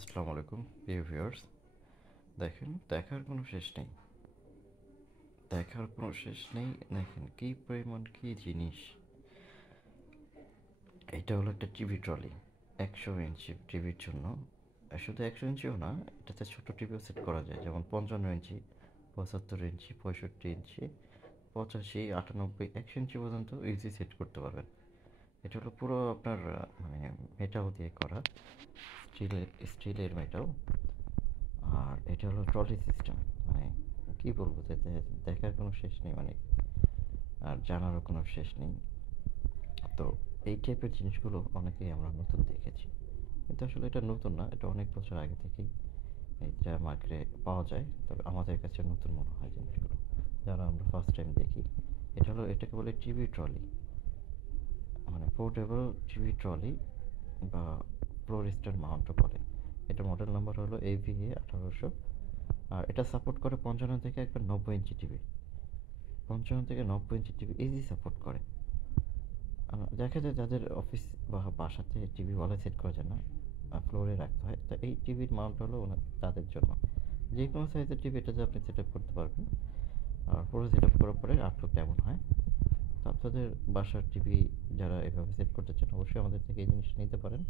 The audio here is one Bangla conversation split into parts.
আসসালামু আলাইকুম প্রিয় ভিউয়ার্স। দেখেন, দেখার কোনো শেষ নেই। দেখার কোনো শেষ নেই। দেখেন কী পরিমাণ কী জিনিস। এটা হলো একটা টিভি ট্রলি, 100 ইঞ্চি টিভির জন্য। শুধু 100 ইঞ্চিও না, এটাতে ছোট টিভিও সেট করা যায়, যেমন 55 ইঞ্চি, 75 ইঞ্চি, 65 ইঞ্চি, 85, 98, 100 ইঞ্চি পর্যন্ত ইজি সেট করতে পারবেন। এটা হলো পুরো আপনার মানে মেটাল দিয়ে করা, স্টিলের মেটাল। আর এটা হলো ট্রলি সিস্টেম। মানে কী বলবো, যে দেখার কোনো শেষ নেই মানে, আর জানারও কোনো শেষ নেই। তো এই টাইপের জিনিসগুলো অনেকেই আমরা নতুন দেখেছি, কিন্তু আসলে এটা নতুন না, এটা অনেক বছর আগে থেকেই এই যা মার্কেটে পাওয়া যায়। তবে আমাদের কাছে নতুন মনে হয় জিনিসগুলো, যারা আমরা ফার্স্ট টাইম দেখি। এটাকে বলে টিভি ট্রলি, মানে পোর্টেবল টিভি ট্রলি, বা ফ্লোর স্ট্যান্ড মাউন্টও বলে। এটা মডেল নাম্বার হলো AVA 1800। আর এটা সাপোর্ট করে 55 থেকে 90 ইঞ্চি টিভি। 55 থেকে 90 ইঞ্চি টিভি ইজি সাপোর্ট করে। দেখা যায় যাদের অফিস বা বাসাতে টিভি ওয়ালে সেট করা যায় না, ফ্লোরে রাখতে হয়, তো এই টিভির মাউন্ট হলো তাদের জন্য। যে কোনো সাইজের টিভি এটাতে আপনি সেট আপ করতে পারবেন। আর পুরো সেট আপ করার পরে আউটলুক কেমন হয়, তো আপনাদের বাসার টিভি যারা এভাবে সেট করতে চান, অবশ্যই আমাদের থেকে এই জিনিসটা নিতে পারেন।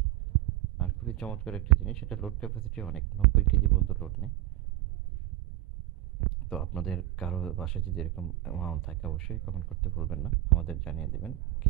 আর খুবই চমৎকার একটা জিনিস, এটা লোড ক্যাপাসিটি অনেক, 90 কেজি পর্যন্ত লোড নেয়। তো আপনাদের কারো বাসায় যদি এরকম মাউন্ট থাকে, অবশ্যই কমেন্ট করতে ভুলবেন না, আমাদের জানিয়ে দেবেন কে